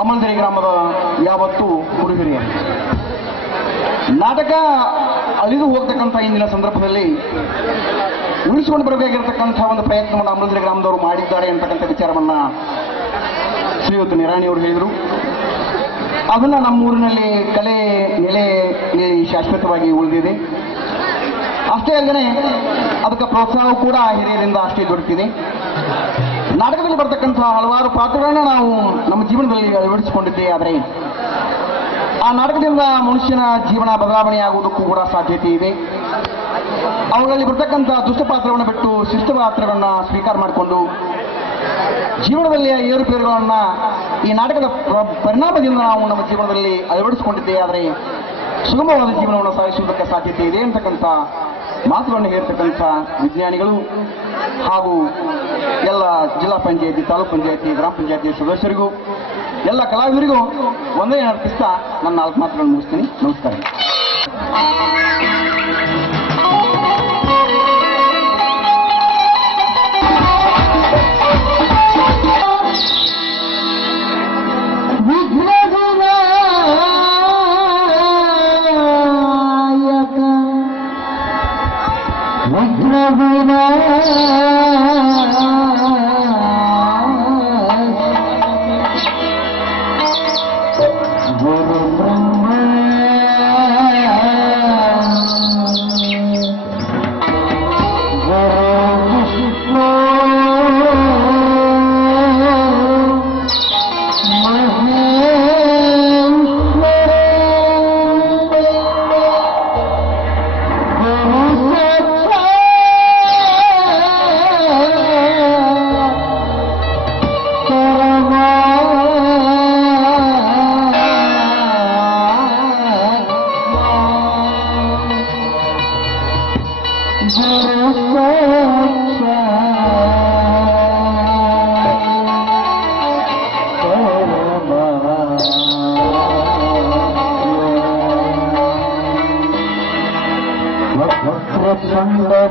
ಅಮಲ್ದರಿ ಗ್ರಾಮದ ಯಾವತ್ತೂ ಹುಡುಗರಿಯರು. ನಾಟಕ ಅಳಿದು ಹೋಗ್ತಕ್ಕಂಥ ಇಂದಿನ ಸಂದರ್ಭದಲ್ಲಿ ಉಳಿಸಿಕೊಂಡು ಬರಬೇಕಿರತಕ್ಕಂಥ ಒಂದು ಪ್ರಯತ್ನವನ್ನು ಅಮಲ್ದರಿ ಗ್ರಾಮದವರು ಮಾಡಿದ್ದಾರೆ ಅಂತಕ್ಕಂಥ ವಿಚಾರವನ್ನ ಶ್ರೀಯುತ ನಿರಾಣಿಯವರು ಹೇಳಿದರು. ಅದನ್ನು ನಮ್ಮೂರಿನಲ್ಲಿ ಕಲೆ ನೆಲೆ ಶಾಶ್ವತವಾಗಿ ಉಳಿದಿದೆ. ಅಷ್ಟೇ ಅಲ್ಲದೆ ಅದಕ್ಕೆ ಪ್ರೋತ್ಸಾಹ ಕೂಡ ಹಿರಿಯರಿಂದ ಅಷ್ಟೇ ದೊರೆತಿದೆ. ನಾಟಕದಲ್ಲಿ ಬರ್ತಕ್ಕಂಥ ಹಲವಾರು ಪಾತ್ರಗಳನ್ನ ನಾವು ನಮ್ಮ ಜೀವನದಲ್ಲಿ ಅಳವಡಿಸಿಕೊಂಡಿದ್ದೇವೆ. ಆದರೆ ಆ ನಾಟಕದಿಂದ ಮನುಷ್ಯನ ಜೀವನ ಬದಲಾವಣೆಯಾಗುವುದಕ್ಕೂ ಕೂಡ ಸಾಧ್ಯತೆ ಇದೆ. ಅವುಗಳಲ್ಲಿ ಬರ್ತಕ್ಕಂಥ ದುಷ್ಟ ಪಾತ್ರವನ್ನು ಬಿಟ್ಟು ಶಿಷ್ಟ ಪಾತ್ರಗಳನ್ನ ಸ್ವೀಕಾರ ಮಾಡಿಕೊಂಡು ಜೀವನದಲ್ಲಿ ಏರುಪೇರುಗಳನ್ನ ಈ ನಾಟಕದ ಪರಿಣಾಮದಿಂದ ನಾವು ನಮ್ಮ ಜೀವನದಲ್ಲಿ ಅಳವಡಿಸಿಕೊಂಡಿದ್ದೇವೆ. ಆದರೆ ಸುಗಮವಾದ ಜೀವನವನ್ನು ಸಾಗಿಸುವುದಕ್ಕೆ ಸಾಧ್ಯತೆ ಇದೆ ಅಂತಕ್ಕಂಥ ಮಾತುಗಳನ್ನು ಹೇರ್ತಕ್ಕಂಥ ವಿಜ್ಞಾನಿಗಳು ಹಾಗೂ ಎಲ್ಲ ಜಿಲ್ಲಾ ಪಂಚಾಯತಿ, ತಾಲೂಕು ಪಂಚಾಯತಿ, ಗ್ರಾಮ ಪಂಚಾಯತಿ ಸದಸ್ಯರಿಗೂ ಎಲ್ಲ ಕಲಾವಿದರಿಗೂ ಒಂದೇ ಅರ್ಪಿಸ್ತಾ ನನ್ನ 4 ಮಾತುಗಳನ್ನು ಮುಗಿಸ್ತೀನಿ. ನಮಸ್ಕಾರ. ಕನ್ನಡ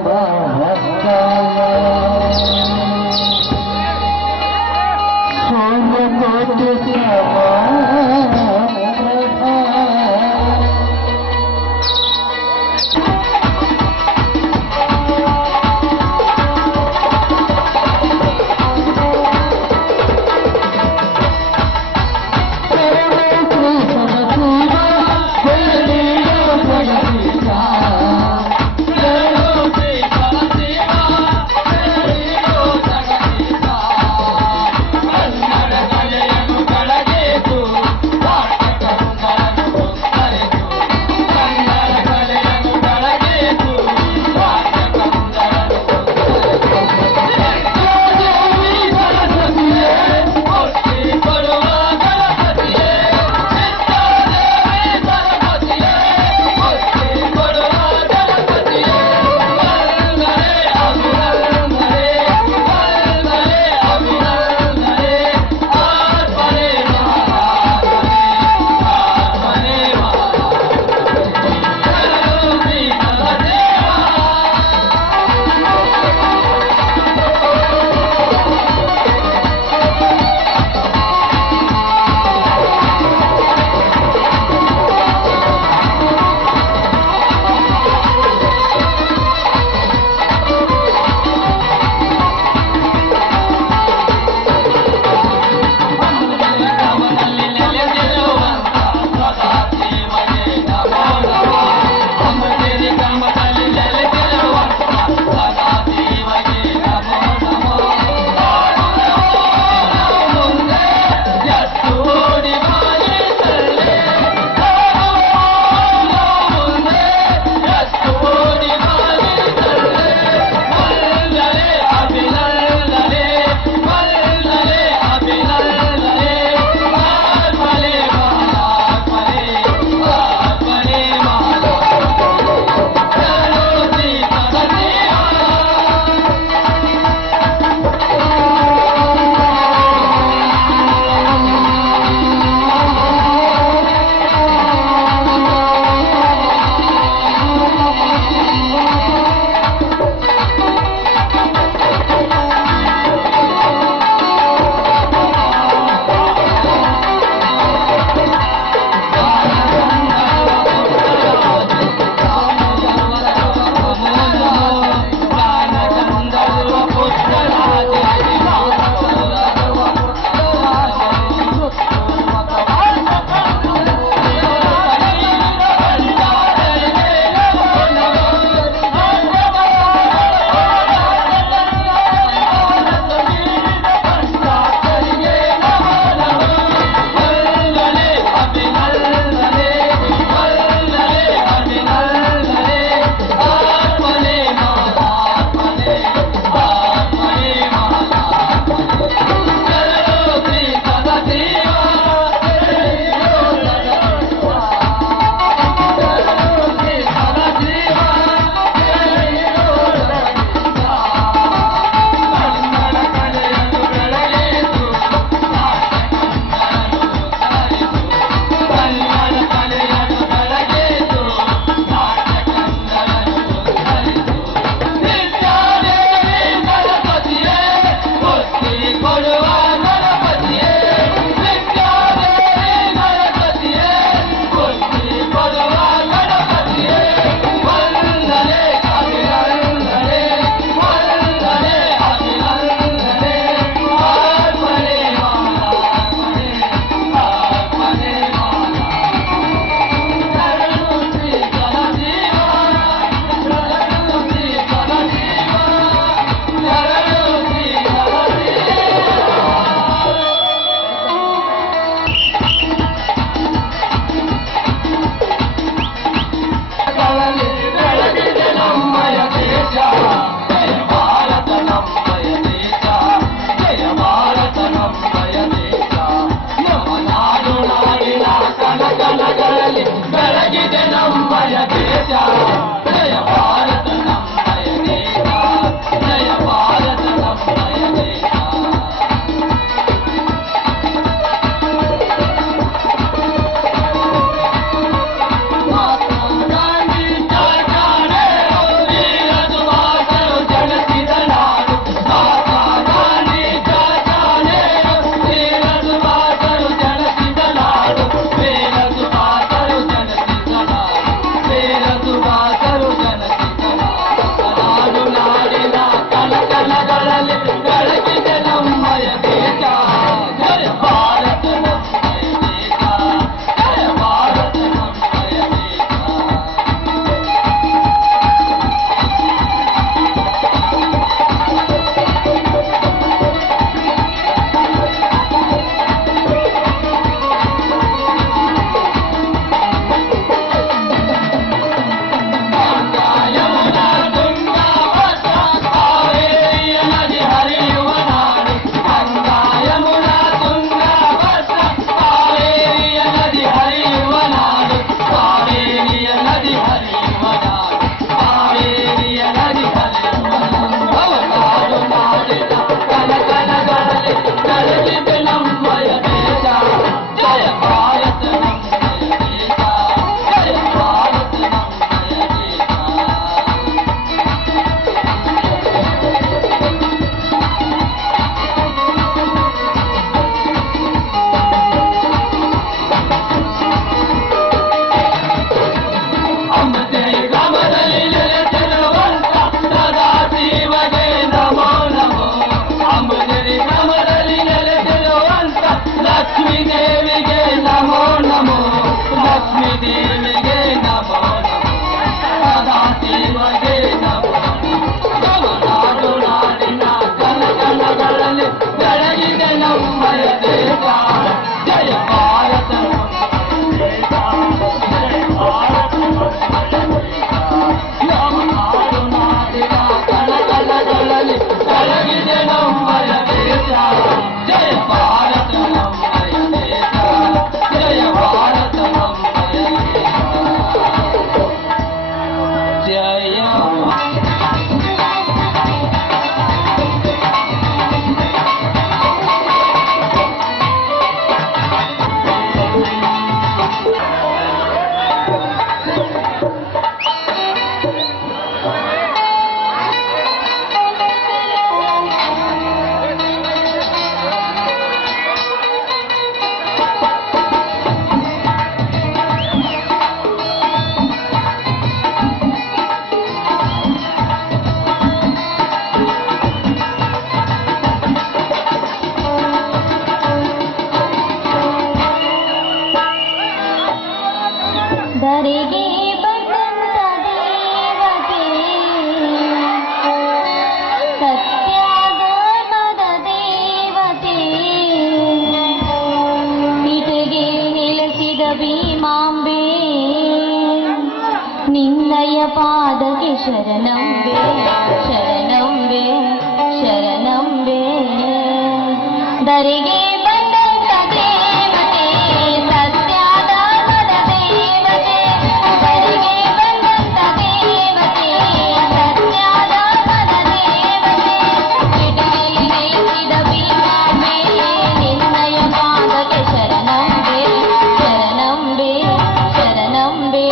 ಭೀಮಾಂಬೆ ನಿನ್ನಯ ಪಾದಕ್ಕೆ ಶರಣಂಬೆ ಶರಣಂಬೆ ಶರಣಂಬೆ ದರಿಗೆ ಬಂದಂತ ದೇವತೆ ಸತ್ಯಾದ ಮದ ದೇವತೆ ದರಿಗೆ ಬಂದಂತ ದೇವತೆ ಸತ್ಯಾದ ಮದ ದೇವತೆ ಕಿಟಕಿಯಲ್ಲಿ ನೆಲೆಸಿದ ಭೀಮಾಂಬೆ ನಿನ್ನಯ ಪಾದಕ್ಕೆ ಶರಣಂಬೆ ಶರಣಂಬೆ ಶರಣಂಬೆ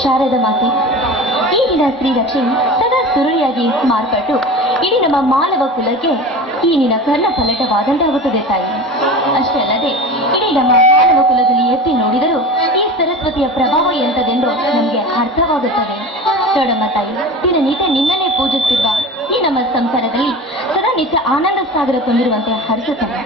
ಶಾರದ ಮಾತೆ ಈಗಿನ ಸ್ತ್ರೀ ರಕ್ಷೆ ಸದಾ ಸುರುಳಿಯಾಗಿ ಮಾರ್ಪಟ್ಟು ಇಡೀ ನಮ್ಮ ಮಾನವ ಕುಲಕ್ಕೆ ಈ ನಿನ್ನ ಕರ್ಣ ಫಲಟವಾದಂತಾಗುತ್ತದೆ ತಾಯಿ. ಅಷ್ಟೇ ಅಲ್ಲದೆ ಇಡೀ ನಮ್ಮ ಮಾನವ ಕುಲದಲ್ಲಿ ಎತ್ತಿ ನೋಡಿದರೂ ಈ ಸರಸ್ವತಿಯ ಪ್ರಭಾವ ಎಂತದೆಂದು ನಮಗೆ ಅರ್ಥವಾಗುತ್ತದೆ. ನೋಡಮ್ಮ ತಾಯಿ, ದಿನನಿತ್ಯ ನಿನ್ನನ್ನೇ ಪೂಜಿಸುತ್ತಿರುವ ಈ ನಮ್ಮ ಸಂಸಾರದಲ್ಲಿ ಸದಾ ನಿತ್ಯ ಆನಂದ ಸಾಗರ ತುಂಬಿರುವಂತೆ ಹರಿಸುತ್ತದೆ.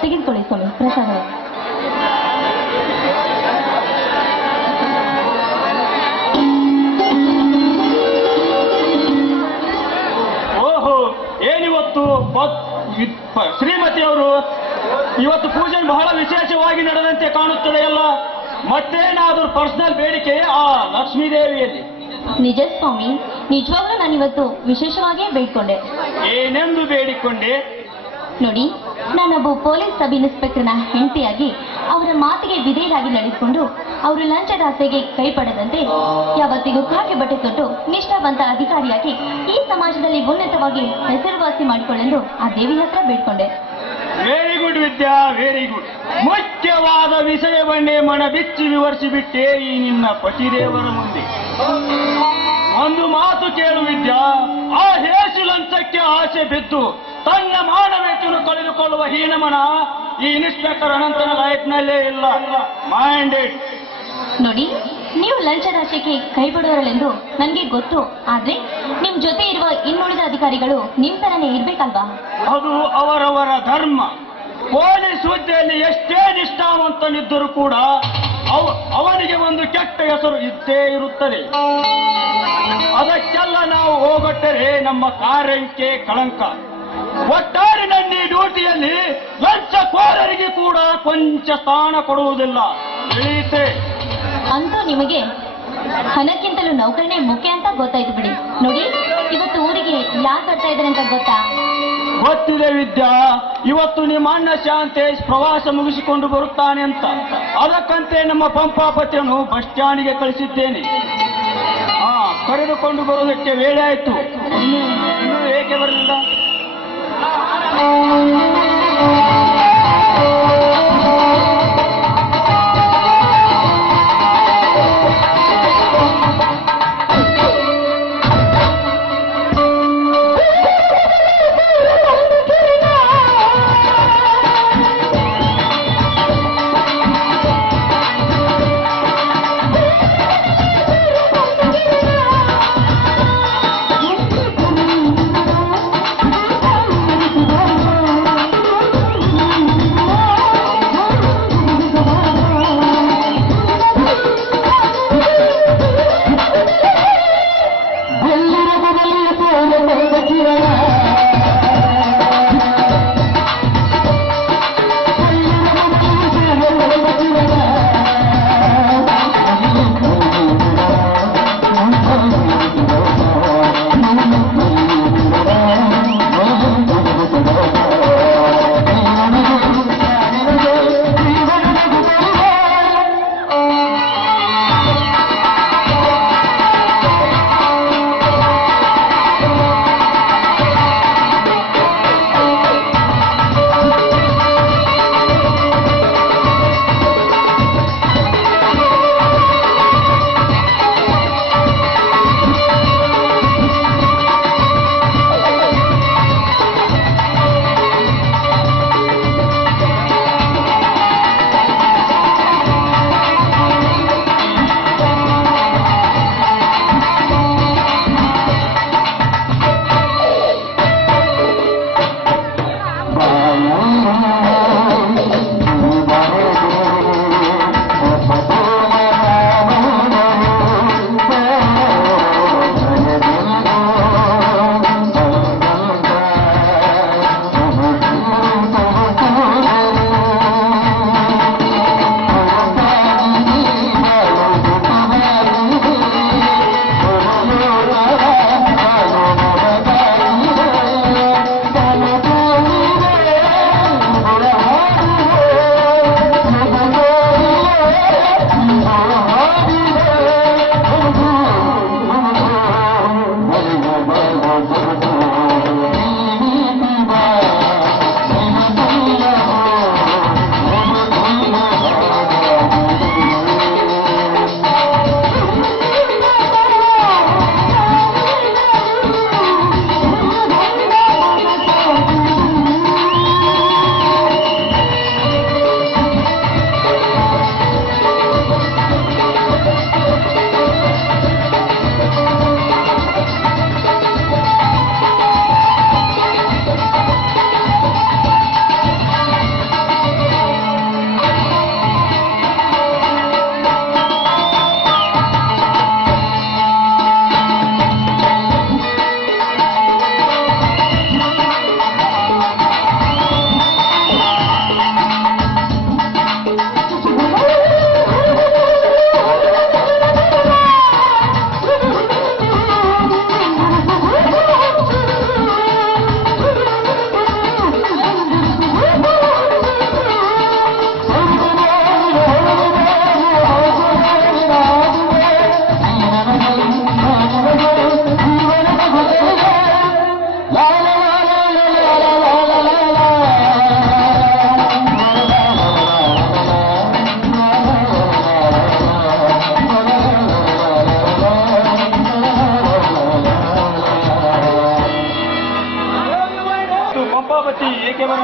ತೆಗೆದುಕೊಳ್ಳಿ ಸ್ವಾಮಿ ಪ್ರಸಾದ. ಓಹೋ, ಏನಿವತ್ತು ಶ್ರೀಮತಿಯವರು ಇವತ್ತು ಪೂಜೆ ಬಹಳ ವಿಶೇಷವಾಗಿ ನಡೆದಂತೆ ಕಾಣುತ್ತದೆ ಅಲ್ಲ. ಮತ್ತೇನಾದರೂ ಪರ್ಸನಲ್ ಬೇಡಿಕೆ ಆ ಲಕ್ಷ್ಮೀದೇವಿಯಲ್ಲಿ? ನಿಜ ಸ್ವಾಮಿ, ನಿಜವಾಗ್ಲೂ ನಾನಿವತ್ತು ವಿಶೇಷವಾಗಿಯೇ ಬೇಡ್ಕೊಂಡೆ. ಏನೆಂದು ಬೇಡಿಕೊಂಡೆ? ನೋಡಿ, ನಾನೊಬ್ಬ ಪೊಲೀಸ್ ಸಬ್ ಇನ್ಸ್ಪೆಕ್ಟರ್ನ ಹೆಂಡತಿಯಾಗಿ ಅವರ ಮಾತಿಗೆ ವಿಧೇಯರಾಗಿ ನಡೆಸಿಕೊಂಡು ಅವರು ಲಂಚದಾಸೆಗೆ ಕೈಪಡದಂತೆ ಯಾವತ್ತಿಗೂ ಕಾಗೆ ಬಟ್ಟೆ ತೊಟ್ಟು ನಿಷ್ಠಾವಂತ ಅಧಿಕಾರಿಯಾಗಿ ಈ ಸಮಾಜದಲ್ಲಿ ಉನ್ನತವಾಗಿ ಹೆಸರುವಾಸಿ ಮಾಡಿಕೊಳ್ಳೆಂದು ಆ ದೇವಿ ಹತ್ರ ಬೇಡ್ಕೊಂಡೆ. ವೆರಿ ಗುಡ್ ವಿದ್ಯಾ, ವೆರಿ ಗುಡ್. ಮುಖ್ಯವಾದ ವಿಷಯವನ್ನೇ ಮನ ಬಿಚ್ಚಿ ವಿವರಿಸಿಬಿಟ್ಟೆ ಈ ನಿನ್ನ ಪತಿದೇವರ ಮುಂದೆ. ಒಂದು ಮಾತು ಕೇಳು ವಿದ್ಯಾ, ಆ ಹೇಸು ಲಂಚಕ್ಕೆ ಆಸೆ ಬಿದ್ದು ತನ್ನ ಮಾನವೀಯತೆಯನ್ನು ಕಳೆದುಕೊಳ್ಳುವ ಹೀನಮನ ಈ ಇನ್ಸ್ಪೆಕ್ಟರ್ ಅನಂತನ ಲೈಫ್ನಲ್ಲೇ ಇಲ್ಲ. ಮೈಂಡೆಡ್. ನೋಡಿ, ನೀವು ಲಂಚದಾಶೆಗೆ ಕೈ ಬಿಡುವರೆಂದು ನನಗೆ ಗೊತ್ತು. ಆದ್ರೆ ನಿಮ್ ಜೊತೆ ಇರುವ ಇನ್ನುಳಿದ ಅಧಿಕಾರಿಗಳು ನಿಮ್ ತರನೇ ಇರ್ಬೇಕಲ್ವಾ? ಅದು ಅವರವರ ಧರ್ಮ. ಪೊಲೀಸ್ ಹುದ್ದೆಯಲ್ಲಿ ಎಷ್ಟೇ ನಿಷ್ಠಾವಂತನಿದ್ದರೂ ಕೂಡ ಅವನಿಗೆ ಒಂದು ಕೆಟ್ಟ ಹೆಸರು ಇದ್ದೇ ಇರುತ್ತದೆ. ಅದಕ್ಕೆಲ್ಲ ನಾವು ಹೋಗೊಟ್ಟರೆ ನಮ್ಮ ಕಾರ್ಯಕ್ಕೆ ಕಳಂಕ. ಒಟ್ಟಾರಿನಲ್ಲಿ ಡ್ಯೂಟಿಯಲ್ಲಿ ಲಂಚಕೋರರಿಗೆ ಕೂಡ ಕೊಂಚ ಸ್ಥಾನ ಕೊಡುವುದಿಲ್ಲ, ತಿಳಿಯುತ್ತೆ? ಅಂತೂ ನಿಮಗೆ ಹಣಕ್ಕಿಂತಲೂ ನೌಕರನೇ ಮುಖ್ಯ ಅಂತ ಗೊತ್ತಾಯ್ತು ಬಿಡಿ. ನೋಡಿ, ಇವತ್ತು ಊರಿಗೆ ಯಾರು ಬರ್ತಾ ಇದ್ದಾರೆ ಅಂತ ಗೊತ್ತಾ? ಗೊತ್ತಿದೆ ವಿದ್ಯಾ, ಇವತ್ತು ನಿಮ್ಮ ಅಣ್ಣ ಶಾಂತೇಶ್ ಪ್ರವಾಸ ಮುಗಿಸಿಕೊಂಡು ಬರುತ್ತಾನೆ ಅಂತ. ಅದಕ್ಕಂತೆ ನಮ್ಮ ಪಂಪಾಪತಿಯನ್ನು ಬಸ್ ಸ್ಟ್ಯಾಂಡ್ಗೆ ಕಳಿಸಿದ್ದೇನೆ. ಕರೆದುಕೊಂಡು ಬರುವುದಕ್ಕೆ ವೇಳೆ ಆಯಿತು. ಇನ್ನೂ ಏಕೆ ಬರಲಿಲ್ಲ?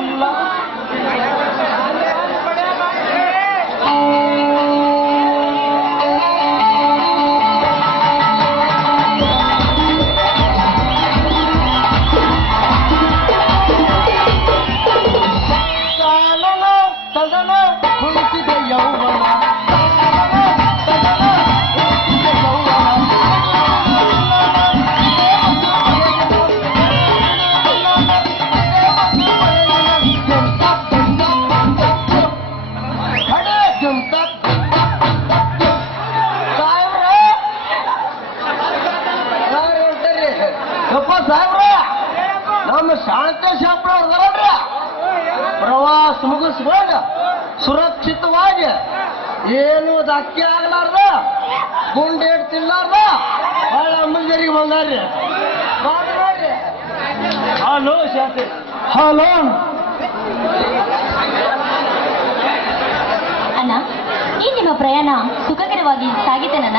ಇಲ್ಲ. ನಮ್ಮ ಶಾಂತೇಶಪ್ಪ ಪ್ರವಾಸ ಮುಗಿಸ್ಕೊಂಡು ಸುರಕ್ಷಿತವಾಗಿ ಏನು ಧಕ್ಕೆ ಆಗ್ಲಾರ್ದ ಗುಂಡೇಟ್ ತಿನ್ಲಾರ್ದ ಬಹಳ ಮುಂಜಾರಿಗೆ ಬಂದಾರ್ರಿ. ಹಲೋ ಶಾಂತಿ. ಹಲೋ ಅಣ್ಣ, ಈ ನಿಮ್ಮ ಪ್ರಯಾಣ ಸುಖಕರವಾಗಿ ಸಾಗಿತೇನಣ್ಣ?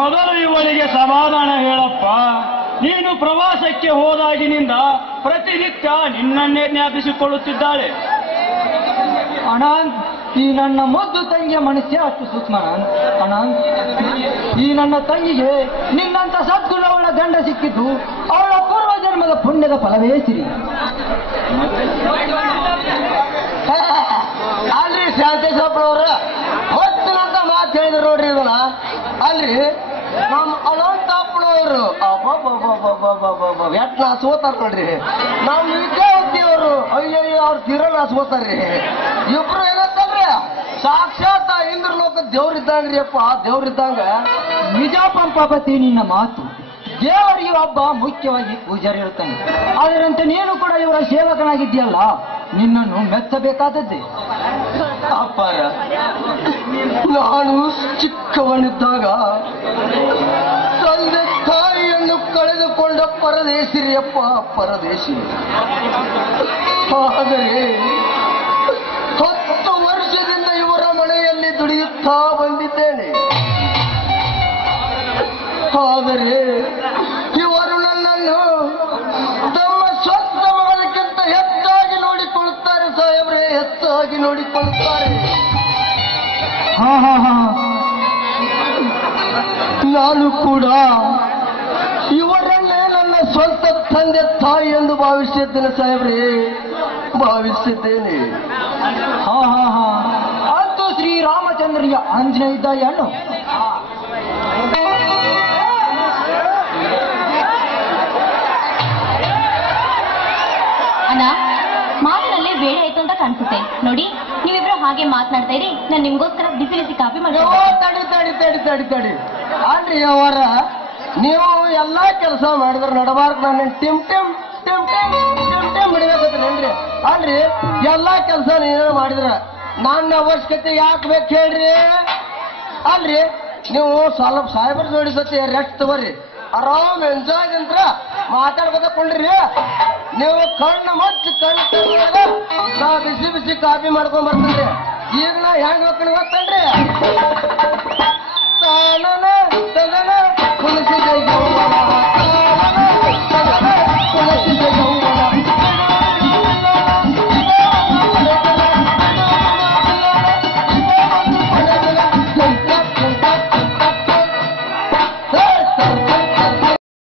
ಮೊದಲು ಇವಳಿಗೆ ಸಮಾಧಾನ ಹೇಳಪ್ಪ. ನೀನು ಪ್ರವಾಸಕ್ಕೆ ಹೋದಾಗಿನಿಂದ ಪ್ರತಿನಿತ್ಯ ನಿನ್ನನ್ನೇ ಜ್ಞಾಪಿಸಿಕೊಳ್ಳುತ್ತಿದ್ದಾಳೆ. ಅಣ್ಣ, ಈ ನನ್ನ ಮುದ್ದು ತಂಗಿಯ ಮನಸ್ಸೇ ಅಷ್ಟು ಸೂಕ್ಷ್ಮ ಅಣ್ಣ. ಈ ನನ್ನ ತಂಗಿಗೆ ನಿನ್ನಂತ ಸದ್ಗುಣವುಳ್ಳ ಗಂಡ ಸಿಕ್ಕಿದ್ದು ಅವಳ ಪೂರ್ವ ಜನ್ಮದ ಪುಣ್ಯದ ಫಲವೇ ಸಿರಿ. ಅಲ್ರಿ ಶಾಂತೇಶಪ್ಪನವ್ರ ಹೊತ್ತಿನಂತ ಮಾತು ಹೇಳಿದ್ರು ನೋಡ್ರಿ ಇದನ್ನ. ಅಲ್ರಿ ನಮ್ಮ ಅನಂತಪ್ಪನವರು ಎಟ್ ನಾ ಸೋತಾರ ನೋಡ್ರಿ. ನಮ್ಮ ವಿದ್ಯಾವತಿಯವರು ಅಯ್ಯಯ್ಯ ಅವ್ರು ತೀರನ ಸೋತಾರ್ರಿ. ಇಬ್ರು ಏನಂತಲ್ರಿ ಸಾಕ್ಷಾತ್ ಇಂದ್ರ ಲೋಕ ದೇವ್ರಿದ್ದಂಗ್ರಿ ಅಪ್ಪ, ದೇವ್ರಿದ್ದಂಗ. ನಿಜ ಪಂಪಾಪತಿ ನಿನ್ನ ಮಾತು. ದೇವರಿಗೆ ಒಬ್ಬ ಮುಖ್ಯವಾಗಿ ಪೂಜಾರಿ ಇರ್ತಾನೆ. ಅದರಂತೆ ನೀನು ಕೂಡ ಇವರ ಸೇವಕನಾಗಿದ್ದೀಯಲ್ಲ, ನಿನ್ನನ್ನು ಮೆಚ್ಚಬೇಕಾದದ್ದೇ. ಅಪ್ಪಾರ, ನಾನು ಚಿಕ್ಕವನಿದ್ದಾಗ ತಂದೆ ತಾಯಿಯನ್ನು ಕಳೆದುಕೊಂಡ ಪರದೇಶಿರಿಯಪ್ಪ, ಪರದೇಶಿ. ಆದರೆ 10 ವರ್ಷದಿಂದ ಇವರ ಮನೆಯಲ್ಲಿ ದುಡಿಯುತ್ತಾ ಬಂದಿದ್ದೇನೆ. ಆದರೆ ಇವರು ನನ್ನನ್ನು ತಮ್ಮ ಸ್ವಂತ ಮಗನಕ್ಕಿಂತ ಹೆಚ್ಚಾಗಿ ನೋಡಿಕೊಳ್ಳುತ್ತಾರೆ ಸಾಹೇಬ್ರೆ, ಹೆಚ್ಚಾಗಿ ನೋಡಿಕೊಳ್ಳುತ್ತಾರೆ. ನಾನು ಕೂಡ ಇವರನ್ನೇ ನನ್ನ ಸ್ವಂತ ತಂದೆ ತಾಯಿ ಎಂದು ಭಾವಿಸಿದ್ದೇನೆ ಸಾಹೇಬ್ರೆ, ಭಾವಿಸಿದ್ದೇನೆ. ಅಂತೂ ಶ್ರೀರಾಮಚಂದ್ರನಿಗೆ ಆಂಜನೇಯ ಇದ್ದಾಯನು. ಅಣ್ಣ, ಮಾತಿನಲ್ಲೇ ಬೇಳೆ ಆಯ್ತು ಅಂತ ಕಾಣಿಸುತ್ತೆ ನೋಡಿ. ನೀವಿಬ್ರು ಹಾಗೆ ಮಾತನಾಡ್ತಾ ಇರಿ, ನಾನು ನಿಮ್ಗೋಸ್ಕರ ಬಿಸಿ ಬಿಸಿ ಕಾಫಿ ತಡಿ ಅಲ್ರಿ ಅವರ, ನೀವು ಎಲ್ಲಾ ಕೆಲಸ ಮಾಡಿದ್ರೆ ನಡಬಾರ್ದು. ನಾನು ಟಿಮ್ ಟಿಮ್ ಟಿಮ್ ಟಿಮ್ ಟಿಮ್ ಟಿಮ್ ಬಿಡಬೇಕಂತೇನ್ರಿ? ಅಲ್ರಿ ಎಲ್ಲಾ ಕೆಲಸ ನೀವೇನು ಮಾಡಿದ್ರ ನನ್ನ ಅವಶ್ಯಕತೆ ಯಾಕೆ ಬೇಕು ಹೇಳ್ರಿ? ಅಲ್ರಿ ನೀವು ಸ್ವಲ್ಪ ಸಾಹೇಬರ್ ಜೋಡಿ ಸತಿ ರೆಸ್ಟ್ ತಗೋರಿ, ಆರಾಮ್ ಎಂಜಾಯ್ ಅಂತ ಮಾತಾಡ್ಬೇಕಂಡ್ರಿ. ನೀವು ಕಣ್ಣು ಮುಚ್ಚಿ ಕಣ್ಣು ಬಿಸಿ ಬಿಸಿ ಕಾಫಿ ಮಾಡ್ಕೊಂಡ್ ಬರ್ತೀರಿ. ಈಗ ನಾ ಹೆಂಗ್ ಹೋಗ್ತೀನಿ ಗೊತ್ತನ್ರಿ?